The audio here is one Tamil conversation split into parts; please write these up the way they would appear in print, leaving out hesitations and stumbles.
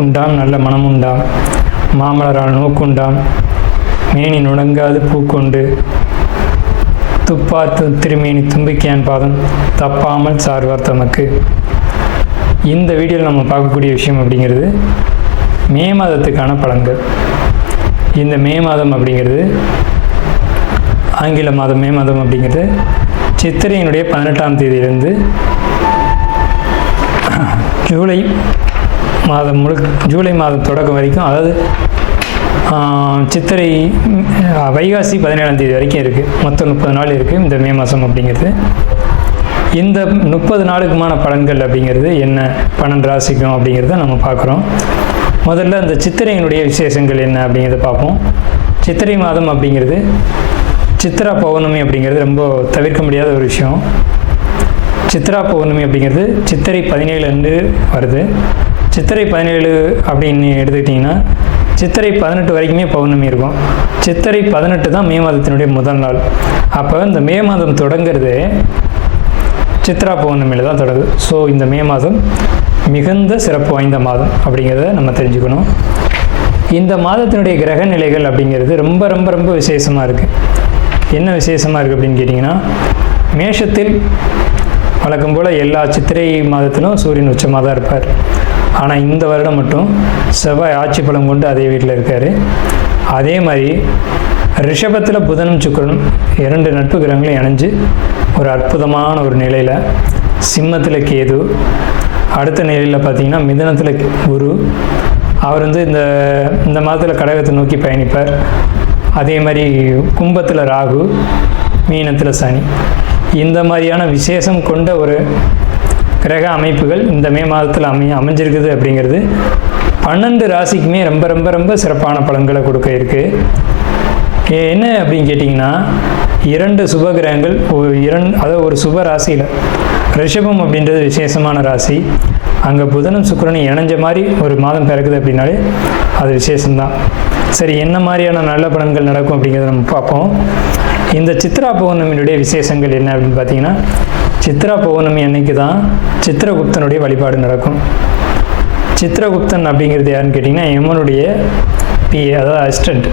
நாக்குண்டாம் நல்ல மனமுண்டாம், மாமலரால் நோக்குண்டாம், மேனி நுடங்காது பூக்கொண்டு, துப்பாத்து திருமேனி தும்பிக்கையான் பாதம் தப்பாமல் சார்வார் தமக்கு. இந்த வீடியோவில் நம்ம பார்க்கக்கூடிய விஷயம் அப்படிங்கிறது மே மாதத்துக்கான பலன்கள். இந்த மே மாதம் அப்படிங்கிறது ஆங்கில மாதம். மே மாதம் அப்படிங்கிறது சித்திரையினுடைய 18ஆம் தேதியிலிருந்து ஜூலை மாதம் ஜூலை மாதம் தொடக்கம் வரைக்கும், அதாவது சித்திரை வைகாசி 17ஆம் தேதி வரைக்கும் இருக்குது. மொத்தம் 30 நாள் இருக்குது இந்த மே மாதம் அப்படிங்கிறது. இந்த 30 நாளுக்குமான பலன்கள் அப்படிங்கிறது என்ன, 12 ராசிக்கும் அப்படிங்கிறத நம்ம பார்க்குறோம். முதல்ல இந்த சித்திரையினுடைய விசேஷங்கள் என்ன அப்படிங்கிறத பார்ப்போம். சித்திரை மாதம் அப்படிங்கிறது சித்ரா பௌர்ணமி அப்படிங்கிறது ரொம்ப தவிர்க்க முடியாத ஒரு விஷயம். சித்ரா பௌர்ணமி அப்படிங்கிறது சித்திரை 17 அன்று வருது. சித்திரை 17 அப்படின்னு எடுத்துக்கிட்டிங்கன்னா சித்திரை 18 வரைக்குமே பௌர்ணமி இருக்கும். சித்திரை 18 தான் மே மாதத்தினுடைய முதல் நாள். அப்போ இந்த மே மாதம் தொடங்கிறது சித்ரா பௌர்ணமியில் தான் தொடங்குது. ஸோ இந்த மே மாதம் மிகுந்த சிறப்பு வாய்ந்த மாதம் அப்படிங்கிறத நம்ம தெரிஞ்சுக்கணும். இந்த மாதத்தினுடைய கிரக நிலைகள் அப்படிங்கிறது ரொம்ப ரொம்ப ரொம்ப விசேஷமாக இருக்குது. என்ன விசேஷமாக இருக்குது அப்படின்னு கேட்டிங்கன்னா, மேஷத்தில் வழக்கம் போல் எல்லா சித்திரை மாதத்திலும் சூரியன் உச்சமாக தான் இருப்பார். ஆனால் இந்த வருடம் மட்டும் செவ்வாய் ஆட்சி பலம் கொண்டு அதே வீட்டில் இருக்கார். அதே மாதிரி ரிஷபத்தில் புதனும் சுக்கிரனும் 2 நட்பு கிரகங்களும் இணைஞ்சு ஒரு அற்புதமான ஒரு நிலையில், சிம்மத்தில் கேது, அடுத்த நிலையில் பார்த்திங்கன்னா மிதுனத்தில் குரு, அவர் இந்த மாதத்தில் கடகத்தை நோக்கி பயணிப்பார். அதே மாதிரி கும்பத்தில் ராகு, மீனத்தில் சனி. இந்த மாதிரியான விசேஷம் கொண்ட ஒரு கிரக அமைப்புகள் இந்த மே மாதத்தில் அமைஞ்சிருக்குது அப்படிங்கிறது 12 ராசிக்குமே ரொம்ப ரொம்ப ரொம்ப சிறப்பான பலன்களை கொடுக்க இருக்குது. என்ன அப்படின்னு கேட்டிங்கன்னா, 2 சுப கிரகங்கள் அதாவது ஒரு சுப ராசியில், ரிஷபம் அப்படின்றது விசேஷமான ராசி, அங்கே புதனும் சுக்கிரனும் இணைஞ்ச மாதிரி ஒரு மாதம் பிறக்குது அப்படின்னாலே அது விசேஷம்தான். சரி, என்ன மாதிரியான நல்ல பலன்கள் நடக்கும் அப்படிங்கிறத நம்ம பார்ப்போம். இந்த சித்ரா பௌர்ணமியினுடைய விசேஷங்கள் என்ன அப்படின்னு பார்த்தீங்கன்னா, சித்ரா பௌர்ணமி அன்னைக்கு தான் சித்திரகுப்தனுடைய வழிபாடு நடக்கும். சித்திரகுப்தன் அப்படிங்கிறது யாருன்னு கேட்டிங்கன்னா, யமனுடைய பிஏ, அதாவது அசிஸ்டண்ட்.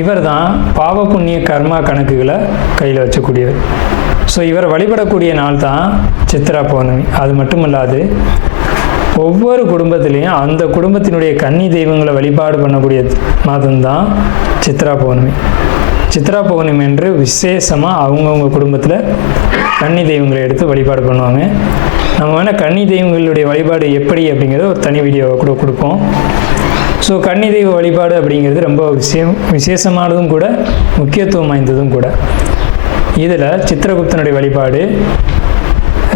இவர் தான் பாவ புண்ணிய கர்மா கணக்குகளை கையில் வச்சக்கூடியவர். ஸோ இவரை வழிபடக்கூடிய நாள் தான் சித்ரா பௌர்ணமி. அது மட்டும் இல்லாது ஒவ்வொரு குடும்பத்திலையும் அந்த குடும்பத்தினுடைய கன்னி தெய்வங்களை வழிபாடு பண்ணக்கூடிய மாதம்தான் சித்ரா பௌர்ணமி. சித்ரா பௌர்ணமி என்று விசேஷமாக அவங்கவுங்க குடும்பத்தில் கன்னி தெய்வங்களை எடுத்து வழிபாடு பண்ணுவாங்க. நம்ம வேணால் கன்னி தெய்வங்களுடைய வழிபாடு எப்படி அப்படிங்கிறத ஒரு தனி வீடியோவை கூட கொடுப்போம். ஸோ கன்னி தெய்வ வழிபாடு அப்படிங்கிறது ரொம்ப விசேஷமானதும் கூட, முக்கியத்துவம் வாய்ந்ததும் கூட. இதில் சித்திரகுப்தனுடைய வழிபாடு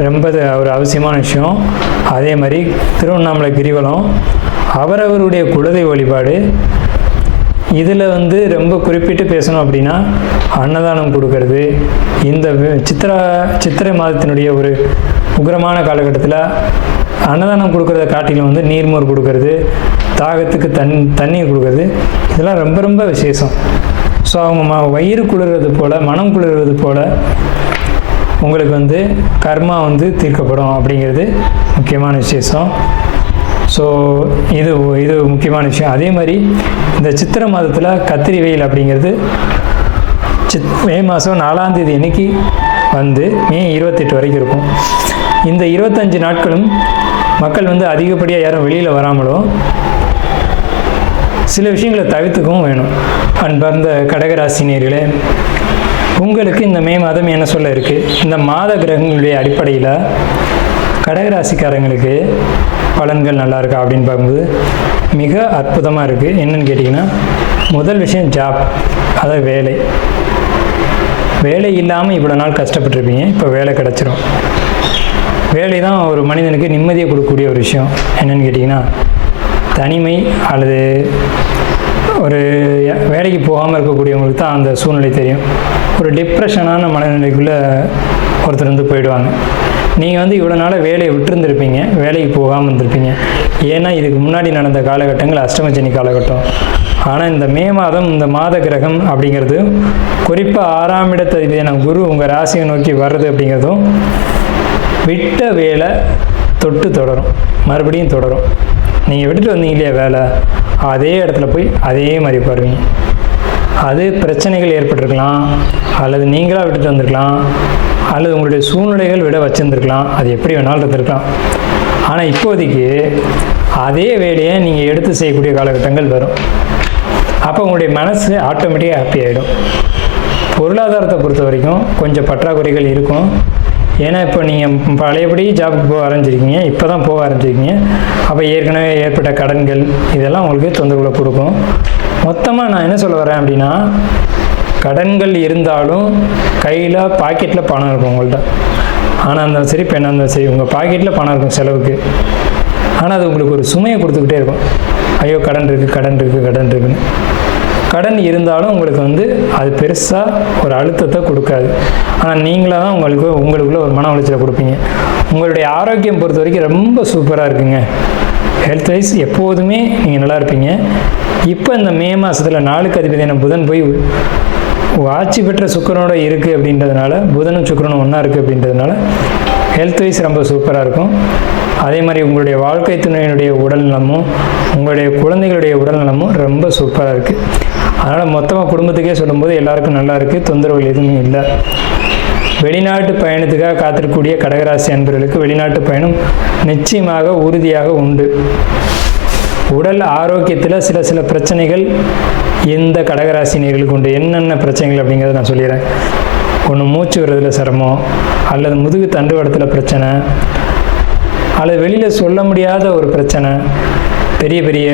ரொம்ப ஒரு அவசியமான விஷயம். அதே மாதிரி திருவண்ணாமலை கிரிவலம், அவரவருடைய குலதெய்வ வழிபாடு. இதில் ரொம்ப குறிப்பிட்டு பேசணும் அப்படின்னா அன்னதானம் கொடுக்கறது. இந்த சித்திரை மாதத்தினுடைய ஒரு உக்கிரமான காலகட்டத்தில் அன்னதானம் கொடுக்கறத காட்டிலும் நீர்மோர் கொடுக்கறது, தாகத்துக்கு தண்ணீர் கொடுக்கறது, இதெல்லாம் ரொம்ப ரொம்ப விசேஷம். ஸோ அவங்க வயிறு குளிர்றது போல், மனம் குளிர்றது போல் உங்களுக்கு கர்மா தீர்க்கப்படும் அப்படிங்கிறது முக்கியமான விசேஷம். ஸோ இது முக்கியமான விஷயம். அதே மாதிரி இந்த சித்திரை மாதத்தில் கத்திரி வெயில் அப்படிங்கிறது மே மாதம் 4ஆம் தேதி அன்னைக்கு மே 28 வரைக்கும் இருக்கும். இந்த 25 நாட்களும் மக்கள் அதிகப்படியாக யாரும் வெளியில் வராமலும் சில விஷயங்களை தவிர்த்துக்கவும் வேணும். அன்பார்ந்த கடகராசினியர்களே, உங்களுக்கு இந்த மே மாதம் என்ன சொல்ல இருக்குது? இந்த மாத கிரகங்களுடைய அடிப்படையில் கடகராசிக்காரங்களுக்கு பலன்கள் நல்லா இருக்கா அப்படின்னு பார்க்கும்போது மிக அற்புதமாக இருக்குது. என்னன்னு கேட்டிங்கன்னா, முதல் விஷயம் ஜாப், அதாவது வேலை. வேலை இல்லாமல் இவ்வளோ நாள் கஷ்டப்பட்டுருப்பீங்க, இப்போ வேலை கிடச்சிரும். வேலை தான் ஒரு மனிதனுக்கு நிம்மதியை கொடுக்கக்கூடிய ஒரு விஷயம். என்னென்னு கேட்டிங்கன்னா, தனிமை அல்லது ஒரு வேலைக்கு போகாமல் இருக்கக்கூடியவங்களுக்கு தான் அந்த சூழ்நிலை தெரியும். ஒரு டிப்ரெஷனான மனநிலைக்குள்ளே ஒருத்தர் போயிடுவாங்க. நீங்கள் இவ்வளோ நாள் வேலையை விட்டுருந்துருப்பீங்க, வேலைக்கு போகாமல் இருந்திருப்பீங்க. ஏன்னா இதுக்கு முன்னாடி நடந்த காலகட்டங்கள் அஷ்டமச்சனி காலகட்டம். ஆனால் இந்த மே மாதம், இந்த மாத கிரகம் அப்படிங்கிறது, குறிப்பாக 6ஆம் இடத்தை குரு உங்கள் ராசியை நோக்கி வர்றது அப்படிங்கிறதும், விட்ட வேலை தொடரும், மறுபடியும் தொடரும். நீங்கள் விட்டுட்டு வந்தீங்க இல்லையா வேலை, அதே இடத்துல போய் அதே மாதிரி உட்காருவீங்க. அது பிரச்சனைகள் ஏற்பட்டிருக்கலாம், அல்லது நீங்களாக விட்டுட்டு வந்திருக்கலாம், அல்லது உங்களுடைய சூழ்நிலைகள் விட வச்சுருந்துருக்கலாம், அது எப்படி வேணாலும் இருந்திருக்கலாம். ஆனால் இப்போதைக்கு அதே வேலையை நீங்கள் எடுத்து செய்யக்கூடிய காலகட்டங்கள் வரும். அப்போ உங்களுடைய மனசு ஆட்டோமேட்டிக்காக ஹாப்பி ஆகிடும். பொருளாதாரத்தை பொறுத்த வரைக்கும் கொஞ்சம் பற்றாக்குறைகள் இருக்கும். ஏன்னா இப்போ நீங்கள் பழையபடி ஜாபுக்கு போக ஆரம்பிச்சிருக்கீங்க, இப்போ தான் போக ஆரம்பிச்சிருக்கீங்க. அப்போ ஏற்கனவே ஏற்பட்ட கடன்கள் இதெல்லாம் உங்களுக்கு தொந்தரவுகளை கொடுக்கும். மொத்தமாக நான் என்ன சொல்ல வரேன் அப்படின்னா, கடன்கள் இருந்தாலும் கையில் பாக்கெட்டில் பணம் இருக்கும் உங்கள்கிட்ட. ஆனால் இருந்தாலும் சரி, பெண்ணாக இருந்தாலும் சரி, உங்கள் பாக்கெட்டில் பணம் இருக்கும் செலவுக்கு. ஆனால் அது உங்களுக்கு ஒரு சுமையை கொடுத்துக்கிட்டே இருக்கும். ஐயோ கடன் இருக்குது, கடன் இருக்குது, கடன் இருக்குன்னு. கடன் இருந்தாலும் உங்களுக்கு அது பெருசாக ஒரு அழுத்தத்தை கொடுக்காது. ஆனால் நீங்களாக தான் உங்களுக்குள்ள ஒரு மன உளைச்சலை கொடுப்பீங்க. உங்களுடைய ஆரோக்கியம் பொறுத்த வரைக்கும் ரொம்ப சூப்பராக இருக்குங்க. ஹெல்த் வைஸ் எப்போதுமே நீங்கள் நல்லா இருப்பீங்க. இப்போ இந்த மே மாதத்தில் நாளுக்கு அதிபதியான புதன் போய் ஆட்சி பெற்ற சுக்கிரனோட இருக்குது அப்படின்றதுனால, புதனும் சுக்கிரனும் ஒன்றா இருக்குது அப்படின்றதுனால ஹெல்த் வைஸ் ரொம்ப சூப்பராக இருக்கும். அதே மாதிரி உங்களுடைய வாழ்க்கை துணையினுடைய உடல் நலமும் உங்களுடைய குழந்தைகளுடைய உடல் நலமும் ரொம்ப சூப்பராக இருக்குது. அதனால் மொத்தமாக குடும்பத்துக்கே சொல்லும்போது எல்லாருக்கும் நல்லா இருக்குது, தொந்தரவுகள் எதுவுமே இல்லை. வெளிநாட்டு பயணத்துக்காக காத்திருக்கக்கூடிய கடகராசி அன்பர்களுக்கு வெளிநாட்டு பயணம் நிச்சயமாக உறுதியாக உண்டு. உடல் ஆரோக்கியத்தில் சில பிரச்சனைகள் இந்த கடகராசினியர்களுக்கு உண்டு. என்னென்ன பிரச்சனைகள் அப்படிங்கிறத நான் சொல்லிடுறேன். ஒன்று மூச்சு விடுறதுல சிரமம், அல்லது முதுகு தண்டுவடத்தில் பிரச்சனை, அல்லது வெளியில் சொல்ல முடியாத ஒரு பிரச்சனை, பெரிய பெரிய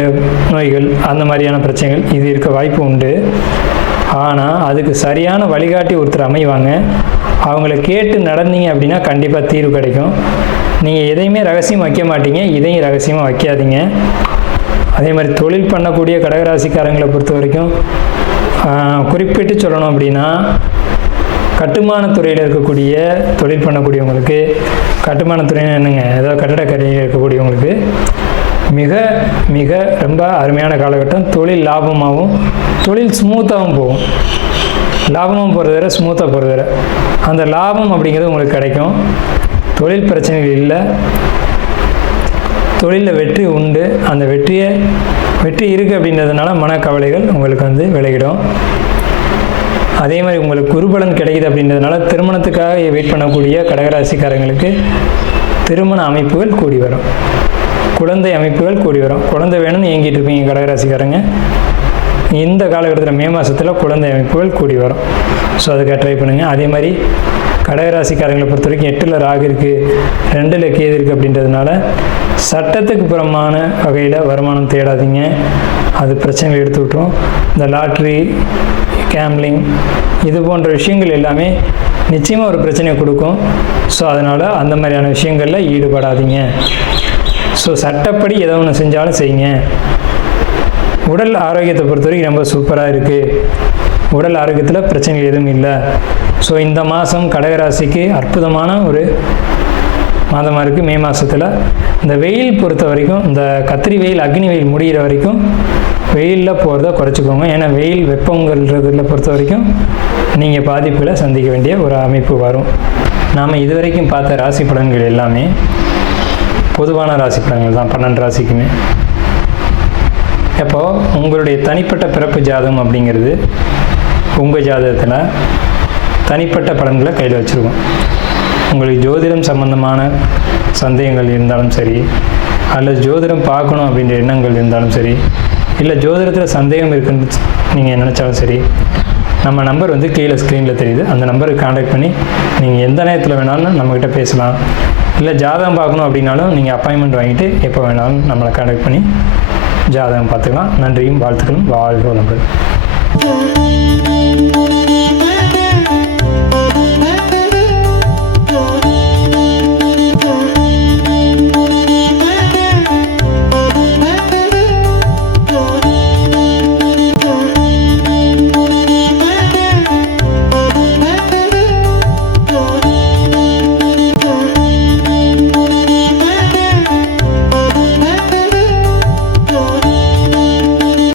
நோய்கள், அந்த மாதிரியான பிரச்சனைகள் இது இருக்க வாய்ப்பு உண்டு. ஆனால் அதுக்கு சரியான வழிகாட்டி ஒருத்தர் அமைவாங்க. அவங்கள கேட்டு நடந்தீங்க அப்படின்னா கண்டிப்பாக தீர்வு கிடைக்கும். நீங்கள் எதையுமே ரகசியம் வைக்க மாட்டீங்க, இதையும் ரகசியமாக வைக்காதீங்க. அதே மாதிரி தொழில் பண்ணக்கூடிய கடகராசிக்காரங்களை பொறுத்த வரைக்கும் குறிப்பிட்டு சொல்லணும் அப்படின்னா, கட்டுமானத்துறையில் இருக்கக்கூடிய தொழில் பண்ணக்கூடியவங்களுக்கு, கட்டுமானத்துறைன்னு என்னங்க, ஏதோ கட்டடக்கரையில் இருக்கக்கூடியவங்களுக்கு மிக மிக ரொம்ப அருமையான காலகட்டம். தொழில் லாபமாகவும் தொழில் ஸ்மூத்தாகவும் போகும். லாபமும் போகிறது வேறு, ஸ்மூத்தாக போகிறது வேறு. அந்த லாபம் அப்படிங்கிறது உங்களுக்கு கிடைக்கும். தொழில் பிரச்சனைகள் இல்லை, தொழிலில் வெற்றி உண்டு. அந்த வெற்றி இருக்குது அப்படின்றதுனால மனக்கவலைகள் உங்களுக்கு விலகிடும். அதே மாதிரி உங்களுக்கு குருபலன் கிடைக்குது அப்படின்றதுனால திருமணத்துக்காக வெயிட் பண்ணக்கூடிய கடகராசிக்காரங்களுக்கு திருமண அமைப்புகள் கூடி வரும், குழந்தை அமைப்புகள் கூடி வரும். குழந்தை வேணும்னு ஏங்கிட்டு இருப்பீங்க கடகராசிக்காரங்க, இந்த காலகட்டத்தில் மே மாதத்தில் குழந்தை அமைப்புகள் கூடி வரும். ஸோ அதுக்காக ட்ரை பண்ணுங்கள். அதே மாதிரி கடகராசிக்காரங்களை பொறுத்த வரைக்கும் 8ல் ராகு இருக்குது, 2ல் கேது இருக்குது அப்படின்றதுனால சட்டத்துக்கு புறமான வகையில் வருமானம் தேடாதீங்க, அது பிரச்சனைகள் எடுத்து விட்டுரும். இந்த லாட்ரி, கேம்லிங் இது போன்ற விஷயங்கள் எல்லாமே நிச்சயமாக ஒரு பிரச்சனையை கொடுக்கும். ஸோ அதனால் அந்த மாதிரியான விஷயங்களில் ஈடுபடாதீங்க. ஸோ சட்டப்படி எதை ஒன்று செஞ்சாலும் செய்யுங்க. உடல் ஆரோக்கியத்தை பொறுத்த வரைக்கும் ரொம்ப சூப்பராக இருக்குது. உடல் ஆரோக்கியத்தில் பிரச்சனைகள் எதுவும் இல்லை. ஸோ இந்த மாதம் கடகராசிக்கு அற்புதமான ஒரு மாதமாக இருக்குது. மே மாதத்தில் இந்த வெயில் பொறுத்த வரைக்கும், இந்த கத்திரி வெயில், அக்னி வெயில் முடிகிற வரைக்கும் வெயிலில் போகிறத குறைச்சிக்கோங்க. ஏன்னா வெயில் வெப்பங்கிறதுல பொறுத்த வரைக்கும் நீங்கள் பாதிப்புகளை சந்திக்க வேண்டிய ஒரு அமைப்பு வரும். நாம் இதுவரைக்கும் பார்த்த ராசி பலன்கள் எல்லாமே பொதுவான ராசி பலன்கள் தான், 12 ராசிக்குமே. அப்போது உங்களுடைய தனிப்பட்ட பிறப்பு ஜாதகம் அப்படிங்கிறது உங்கள் ஜாதகத்தில் தனிப்பட்ட பலன்களை கையில் வச்சுருக்கோம். உங்களுக்கு ஜோதிடம் சம்பந்தமான சந்தேகங்கள் இருந்தாலும் சரி, அல்லது ஜோதிடம் பார்க்கணும் அப்படின்ற எண்ணங்கள் இருந்தாலும் சரி, இல்லை ஜோதிடத்தில் சந்தேகம் இருக்குன்னு நீங்கள் நினச்சாலும் சரி, நம்ம நம்பர் கீழே ஸ்க்ரீனில் தெரியுது. அந்த நம்பருக்கு கான்டாக்ட் பண்ணி நீங்கள் எந்த நேரத்தில் வேணாலும் நம்மக்கிட்ட பேசலாம். இல்லை ஜாதகம் பார்க்கணும் அப்படின்னாலும் நீங்கள் அப்பாயின்மெண்ட் வாங்கிட்டு எப்போ வேணாலும் நம்மளை கான்டாக்ட் பண்ணி ஜாதகம் பார்த்துக்கலாம். நன்றியும் வாழ்த்துக்களும். வாழ்க வளமுடன்.